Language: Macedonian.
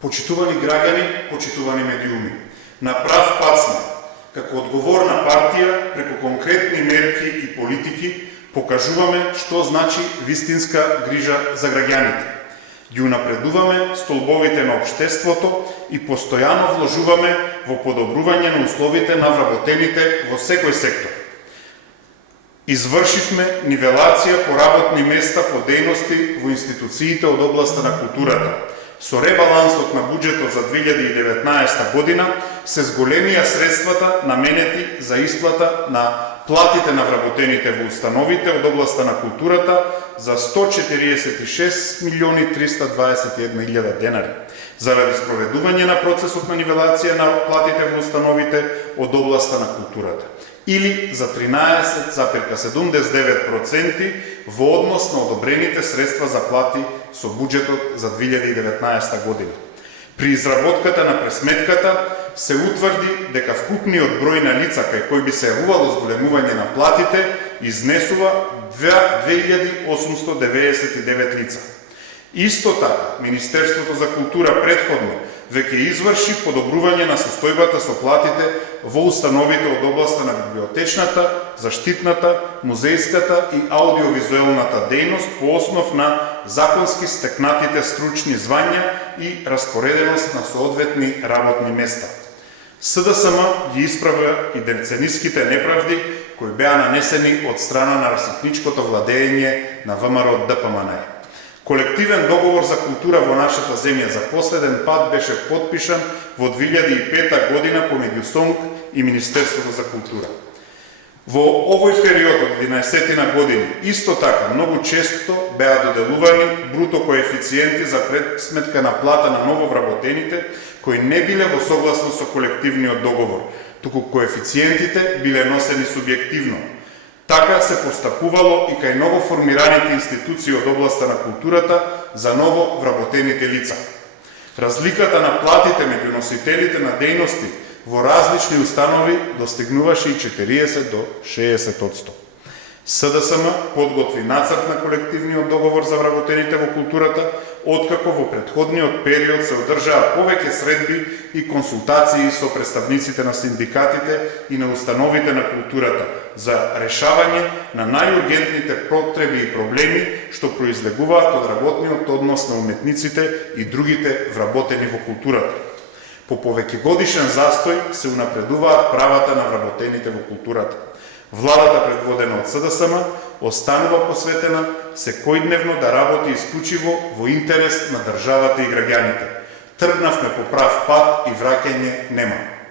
Почитувани граѓани, почитувани медиуми, на прав пат сме, како одговорна партија, преку конкретни мерки и политики, покажуваме што значи вистинска грижа за граѓаните. Ги унапредуваме столбовите на општеството и постојано вложуваме во подобрување на условите на вработените во секој сектор. Извршивме нивелација по работни места по дејности во институциите од областа на културата. Со ребалансот на буџетот за 2019 година се зголемија средствата наменети за исплата на платите на вработените во установите од областа на културата за 146.321.000 денари, заради спроведување на процесот на нивелација на платите во установите од областа на културата, или за 13,79% во однос на одобрените средства за плати со буџетот за 2019 година. При изработката на пресметката се утврди дека вкупниот број на лица кај кој би се јавувало зголемување на платите изнесува 2899 лица. Исто така, Министерството за култура претходно веќе изврши подобрување на состојбата со платите во установите од областа на библиотечната, заштитната, музејската и аудиовизуелната дејност по основ на законски стекнатите стручни звања и распореденост на соодветни работни места. СДСМ ги исправува и децениските неправди кои беа нанесени од страна на расипничкото владење на ВМРО ДПМН. Колективен договор за култура во нашата земја за последен пат беше потпишан во 2005 година помеѓу СОНК и Министерството за култура. Во овој период од 11 години исто така многу често беа доделувани бруто коефициенти за пресметка на плата на нововработените кои не биле во согласност со колективниот договор, туку коефициентите биле носени субјективно. Така се постапувало и кај новоформираните институции од областа на културата за ново вработените лица. Разликата на платите меѓу носителите на дејности во различни установи достигнуваше и 40 до 60%. СДСМ подготви нацрт на колективниот договор за вработените во културата, откако во претходниот период се одржаа повеќе средби и консултации со представниците на синдикатите и на установите на културата за решавање на најургентните потреби и проблеми што произлегуваат од работниот однос на уметниците и другите вработени во културата. По повеќегодишен застој се унапредуваат правата на вработените во културата. Владата, предводена од СДСМ, останува посветена секојдневно да работи исклучиво во интерес на државата и граѓаните. Тргнавме по прав пат и враќање нема.